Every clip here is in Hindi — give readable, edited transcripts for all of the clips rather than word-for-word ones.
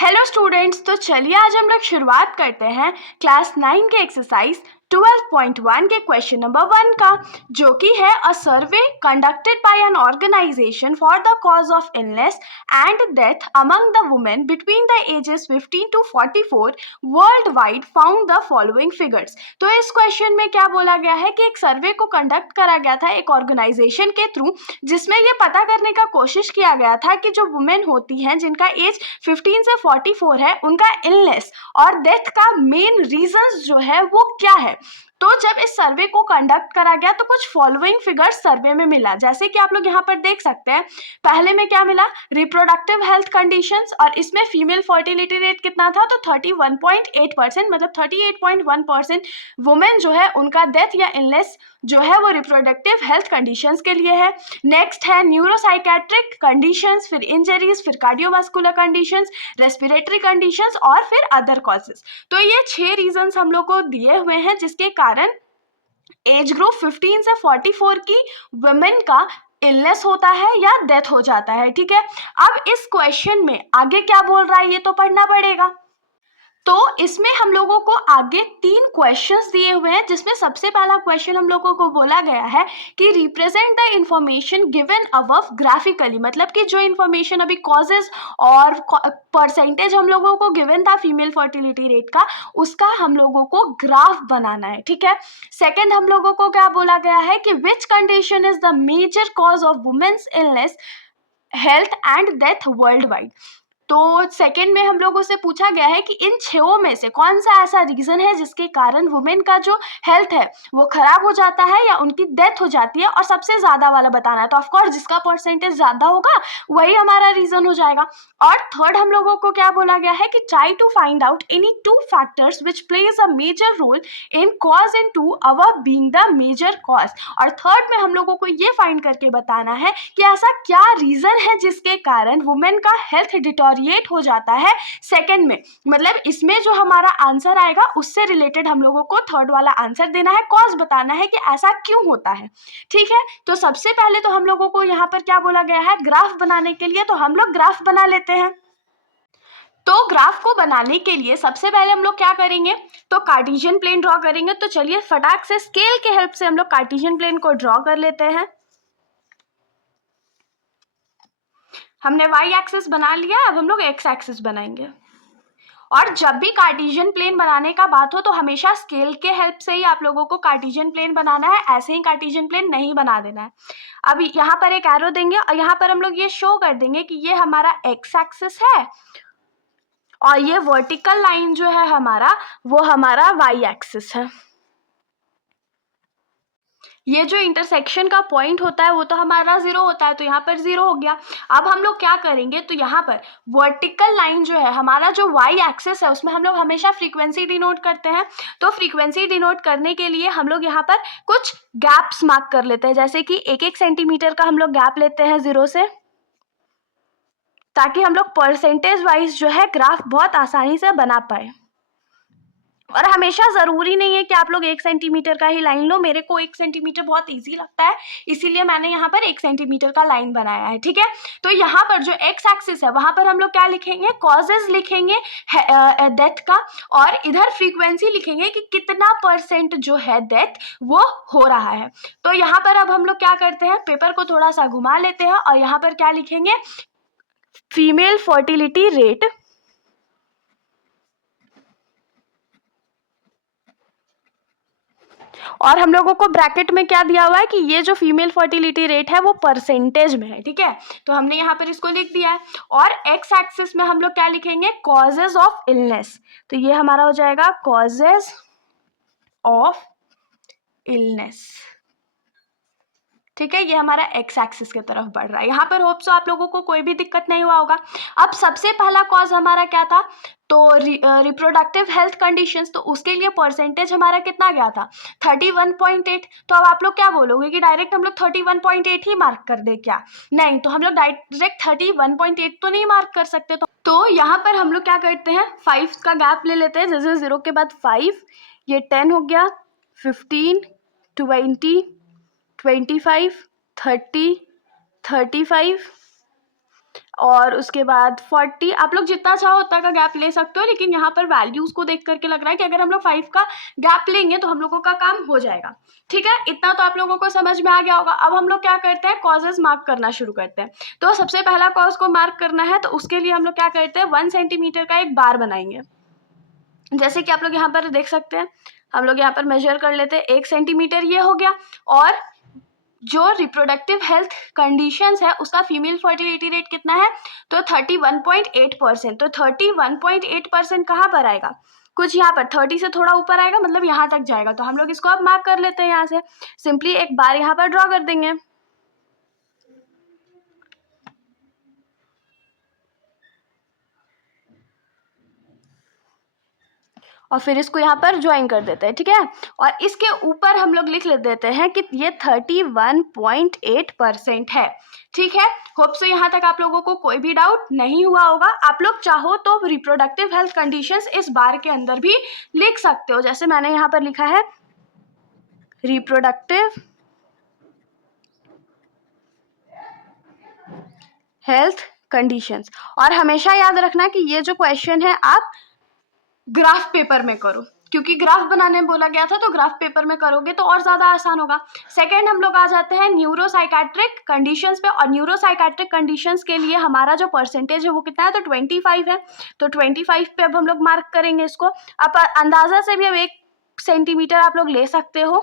हेलो स्टूडेंट्स, तो चलिए आज हम लोग शुरुआत करते हैं क्लास 9 के एक्सरसाइज 12.1 के क्वेश्चन नंबर 1 का, जो कि है a survey conducted by an organization for the cause of illness and death among the women between the ages 15 to 44 world wide found the following figures. तो इस क्वेश्चन में क्या बोला गया है कि एक सर्वे को कंडक्ट करा गया था एक ऑर्गेनाइजेशन के थ्रू, जिसमें ये पता करने का कोशिश किया गया था कि जो वुमेन होती हैं जिनका एज 15 से 44 है, उनका इलनेस और डेथ का मेन रीजंस जो है वो क्या है। तो जब इस सर्वे को कंडक्ट करा गया तो कुछ फॉलोइंग फिगर्स सर्वे में मिला, जैसे कि आप लोग यहाँ पर देख सकते हैं। पहले में क्या मिला, रिप्रोडक्टिव हेल्थ कंडीशंस, और इसमें फीमेल फर्टिलिटी रेट कितना था, तो 31.8%, मतलब 38.1% वुमेन जो है उनका डेथ या इलनेस जो है वो रिप्रोडक्टिव हेल्थ कंडीशंस के लिए है। नेक्स्ट है न्यूरोसाइकेट्रिक कंडीशंस, फिर इंजरीज, फिर कार्डियोवास्कुलर कंडीशंस, रेस्पिरेटरी कंडीशंस और फिर अदर कॉजेस। तो ये 6 रीजंस हम लोग को दिए हुए हैं जिसके कारण एज ग्रुप 15 से 44 की वुमेन का इलनेस होता है या डेथ हो जाता है। ठीक है, अब इस क्वेश्चन में आगे क्या बोल रहा है ये तो पढ़ना पड़ेगा। तो इसमें हम लोगों को आगे 3 क्वेश्चंस दिए हुए हैं, जिसमें सबसे पहला क्वेश्चन हम लोगों को बोला गया है कि represent the information given above graphically, मतलब कि जो इंफॉर्मेशन अभी कॉजेज और परसेंटेज हम लोगों को गिवन था फीमेल फर्टिलिटी रेट का, उसका हम लोगों को ग्राफ बनाना है। ठीक है, सेकेंड हम लोगों को क्या बोला गया है कि which condition is the major cause of women's illness, health and death worldwide. तो सेकंड में हम लोगों से पूछा गया है कि इन 6 में से कौन सा ऐसा रीजन है जिसके कारण वुमेन का जो हेल्थ है वो खराब हो जाता है या उनकी डेथ हो जाती है, और सबसे ज्यादा वाला बताना है। तो ऑफकोर्स जिसका परसेंटेज ज्यादा होगा वही हमारा रीजन हो जाएगा। और थर्ड हम लोगों को क्या बोला गया है कि try to find out any 2 factors which plays a major role in cause in to our being the major cause. और थर्ड में हम लोगों को ये फाइंड करके बताना है कि ऐसा क्या रीजन है जिसके कारण वुमेन का हेल्थ डिटोरिएट हो जाता है सेकंड में। मतलब इसमें जो हमारा आंसर आएगा उससे रिलेटेड हम लोगों को थर्ड वाला आंसर देना है, कॉज बताना है कि ऐसा क्यों होता है। ठीक है, तो सबसे पहले तो हम लोगों को यहाँ पर क्या बोला गया है, ग्राफ बनाने के लिए, तो हम लोग ग्राफ बना लेते हैं। तो ग्राफ को बनाने के लिए सबसे पहले हम लोग क्या करेंगे, तो कार्टेशियन प्लेन ड्रॉ करेंगे। तो चलिए फटाक से स्केल के हेल्प से हम लोग कार्टेशियन प्लेन को ड्रॉ कर लेते हैं। हमने वाई एक्सिस बना लिया, अब हम लोग एक्स एक्सिस बनाएंगे। और जब भी कार्टेशियन प्लेन बनाने का बात हो तो हमेशा स्केल के हेल्प से ही आप लोगों को कार्टेशियन प्लेन बनाना है, ऐसे ही कार्टेशियन प्लेन नहीं बना देना है। अब यहाँ पर एक एरो देंगे और यहाँ पर हम लोग ये शो कर देंगे कि ये हमारा एक्स एक्सिस है और ये वर्टिकल लाइन जो है हमारा वो हमारा वाई एक्सिस है। ये जो इंटरसेक्शन का पॉइंट होता है वो तो हमारा 0 होता है, तो यहाँ पर 0 हो गया। अब हम लोग क्या करेंगे, तो यहाँ पर वर्टिकल लाइन जो है हमारा जो वाई एक्सिस है उसमें हम लोग हमेशा फ्रीक्वेंसी डिनोट करते हैं। तो फ्रीक्वेंसी डिनोट करने के लिए हम लोग यहाँ पर कुछ गैप्स मार्क कर लेते हैं, जैसे कि 1-1 सेंटीमीटर का हम लोग गैप लेते हैं 0 से, ताकि हम लोग परसेंटेज वाइज जो है ग्राफ बहुत आसानी से बना पाए। और हमेशा ज़रूरी नहीं है कि आप लोग 1 सेंटीमीटर का ही लाइन लो, मेरे को 1 सेंटीमीटर बहुत इजी लगता है, इसीलिए मैंने यहाँ पर 1 सेंटीमीटर का लाइन बनाया है। ठीक है, तो यहाँ पर जो एक्स एक्सिस है वहाँ पर हम लोग क्या लिखेंगे, कॉजेज लिखेंगे डेथ का, और इधर फ्रीक्वेंसी लिखेंगे कि कितना % जो है डेथ वो हो रहा है। तो यहाँ पर अब हम लोग क्या करते हैं, पेपर को थोड़ा सा घुमा लेते हैं और यहाँ पर क्या लिखेंगे, फीमेल फर्टिलिटी रेट, और हम लोगों को ब्रैकेट में क्या दिया हुआ है कि ये जो फीमेल फर्टिलिटी रेट है वो परसेंटेज में है। ठीक है, तो हमने यहाँ पर इसको लिख दिया है। और एक्स एक्सिस में हम लोग क्या लिखेंगे, कॉजेज ऑफ इलनेस, तो ये हमारा हो जाएगा कॉजेज ऑफ इलनेस। ठीक है, ये हमारा एक्स एक्सिस की तरफ बढ़ रहा है। यहाँ पर होप सो आप लोगों को कोई भी दिक्कत नहीं हुआ होगा। अब सबसे पहला कॉज हमारा क्या था, तो रिप्रोडक्टिव हेल्थ कंडीशंस, तो उसके लिए परसेंटेज हमारा कितना गया था, 31.8। तो अब आप लोग क्या बोलोगे कि डायरेक्ट हम लोग 31.8 ही मार्क कर दे क्या, नहीं, तो हम लोग डायरेक्ट 31.8 तो नहीं मार्क कर सकते। तो यहाँ पर हम लोग क्या करते हैं, 5 का गैप ले लेते हैं, जैसे 0 के बाद 5, ये 10 हो गया, 15, 20, 25, 30, 35 और उसके बाद 40, आप लोग जितना चाहो उतना का गैप ले सकते हो, लेकिन यहाँ पर वैल्यूज़ को देख करके लग रहा है कि अगर हम लोग 5 का गैप लेंगे तो हम लोगों का काम हो जाएगा। ठीक है, इतना तो आप लोगों को समझ में आ गया होगा। अब हम लोग क्या करते हैं, कॉजेज मार्क करना शुरू करते हैं। तो सबसे पहला कॉज को मार्क करना है, तो उसके लिए हम लोग क्या करते हैं, 1 सेंटीमीटर का एक बार बनाएंगे। जैसे कि आप लोग यहाँ पर देख सकते हैं, हम लोग यहाँ पर मेजर कर लेते हैं 1 सेंटीमीटर, ये हो गया। और जो रिप्रोडक्टिव हेल्थ कंडीशंस है उसका फीमेल फर्टिलिटी रेट कितना है, तो 31.8%। तो 31.8% कहाँ पर आएगा, कुछ यहाँ पर 30 से थोड़ा ऊपर आएगा, मतलब यहाँ तक जाएगा। तो हम लोग इसको अब मार्क कर लेते हैं, यहाँ से सिंपली एक बार यहाँ पर ड्रॉ कर देंगे। और फिर इसको यहाँ पर ज्वाइन कर देते हैं। ठीक है, और इसके ऊपर हम लोग लिख देते हैं कि ये 31.8% है। ठीक है, होप सो यहाँ तक आप लोगों को कोई भी डाउट नहीं हुआ होगा। आप लोग चाहो तो रिप्रोडक्टिव हेल्थ कंडीशंस इस बार के अंदर भी लिख सकते हो, जैसे मैंने यहाँ पर लिखा है रिप्रोडक्टिव हेल्थ कंडीशंस। और हमेशा याद रखना कि ये जो क्वेश्चन है आप ग्राफ पेपर में करो, क्योंकि ग्राफ बनाने में बोला गया था, तो ग्राफ पेपर में करोगे तो और ज़्यादा आसान होगा। सेकंड हम लोग आ जाते हैं न्यूरोसाइकेट्रिक कंडीशंस पे, और न्यूरोसाइकेट्रिक कंडीशंस के लिए हमारा जो परसेंटेज है वो कितना है, तो 25 है। तो 25 पे अब हम लोग मार्क करेंगे इसको। अब अंदाज़ा से भी अब 1 सेंटीमीटर आप लोग ले सकते हो,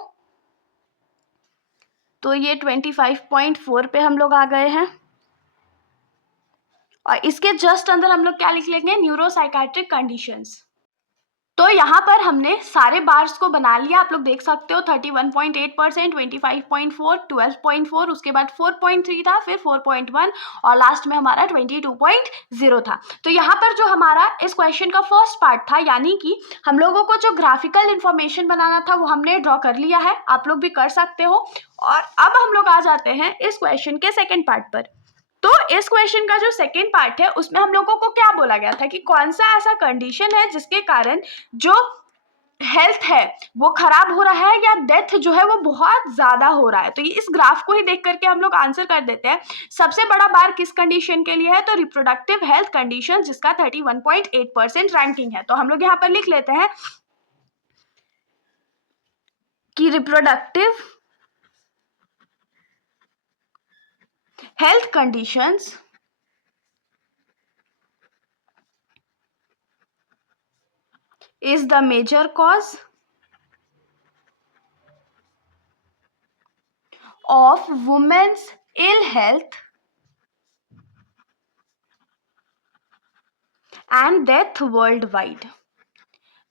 तो ये 25.4 पे हम लोग आ गए हैं। और इसके जस्ट अंदर हम लोग क्या लिख लेंगे, न्यूरोसाइकेट्रिक कंडीशंस। तो यहाँ पर हमने सारे बार्स को बना लिया, आप लोग देख सकते हो 31.8%, 25.4, 12.4, उसके बाद 4.3 था, फिर 4.1 और लास्ट में हमारा 22.0 था। तो यहाँ पर जो हमारा इस क्वेश्चन का फर्स्ट पार्ट था, यानी कि हम लोगों को जो ग्राफिकल इंफॉर्मेशन बनाना था वो हमने ड्रॉ कर लिया है, आप लोग भी कर सकते हो। और अब हम लोग आ जाते हैं इस क्वेश्चन के सेकेंड पार्ट पर। तो इस क्वेश्चन का जो सेकेंड पार्ट है उसमें हम लोगों को क्या बोला गया था कि कौन सा ऐसा कंडीशन है जिसके कारण जो हेल्थ है वो खराब हो रहा है या डेथ जो है वो बहुत ज़्यादा हो रहा है। तो ये इस ग्राफ को ही देख करके हम लोग आंसर कर देते हैं। सबसे बड़ा बार किस कंडीशन के लिए है, तो रिप्रोडक्टिव हेल्थ कंडीशन, जिसका 31.8% रैंकिंग है। तो हम लोग यहाँ पर लिख लेते हैं कि reproductive health conditions is the major cause of women's ill health and death worldwide।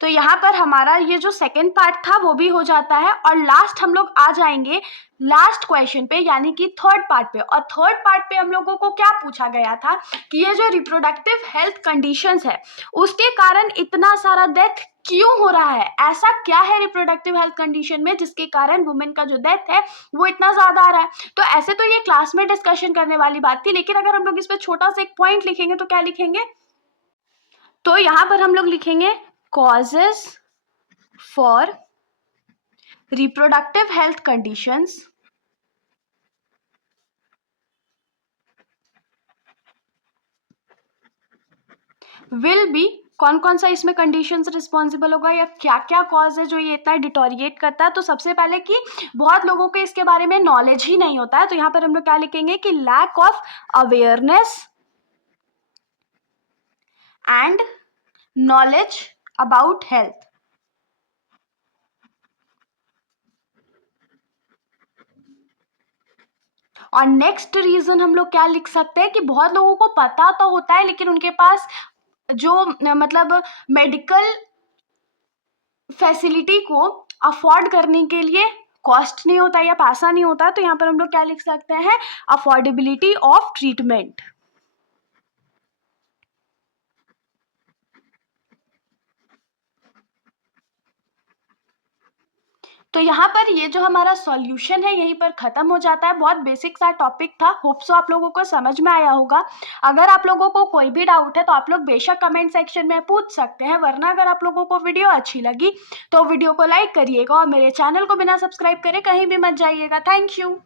तो यहाँ पर हमारा ये जो सेकंड पार्ट था वो भी हो जाता है, और लास्ट हम लोग आ जाएंगे लास्ट क्वेश्चन पे, यानी कि थर्ड पार्ट पे। और थर्ड पार्ट पे हम लोगों को क्या पूछा गया था कि ये जो रिप्रोडक्टिव हेल्थ कंडीशंस है उसके कारण इतना सारा डेथ क्यों हो रहा है, ऐसा क्या है रिप्रोडक्टिव हेल्थ कंडीशन में जिसके कारण वुमेन का जो डेथ है वो इतना ज़्यादा आ रहा है। तो ऐसे तो ये क्लास में डिस्कशन करने वाली बात थी, लेकिन अगर हम लोग इस पर छोटा सा एक पॉइंट लिखेंगे तो क्या लिखेंगे, तो यहाँ पर हम लोग लिखेंगे causes for reproductive health conditions will be, कौन कौन सा इसमें कंडीशंस रिस्पॉन्सिबल होगा या क्या क्या कॉज है जो ये इतना डिटोरिएट करता है। तो सबसे पहले कि बहुत लोगों को इसके बारे में नॉलेज ही नहीं होता है, तो यहाँ पर हम लोग क्या लिखेंगे कि lack of awareness and knowledge about health. और नेक्स्ट रीजन हम लोग क्या लिख सकते हैं कि बहुत लोगों को पता तो होता है लेकिन उनके पास जो मतलब मेडिकल फैसिलिटी को अफोर्ड करने के लिए कॉस्ट नहीं होता या पैसा नहीं होता। तो यहाँ पर हम लोग क्या लिख सकते हैं, अफोर्डेबिलिटी ऑफ ट्रीटमेंट। तो यहाँ पर ये जो हमारा सॉल्यूशन है यहीं पर ख़त्म हो जाता है। बहुत बेसिक सा टॉपिक था, होप सो आप लोगों को समझ में आया होगा। अगर आप लोगों को कोई भी डाउट है तो आप लोग बेशक कमेंट सेक्शन में पूछ सकते हैं, वरना अगर आप लोगों को वीडियो अच्छी लगी तो वीडियो को लाइक करिएगा और मेरे चैनल को बिना सब्सक्राइब करे कहीं भी मत जाइएगा। Thank you.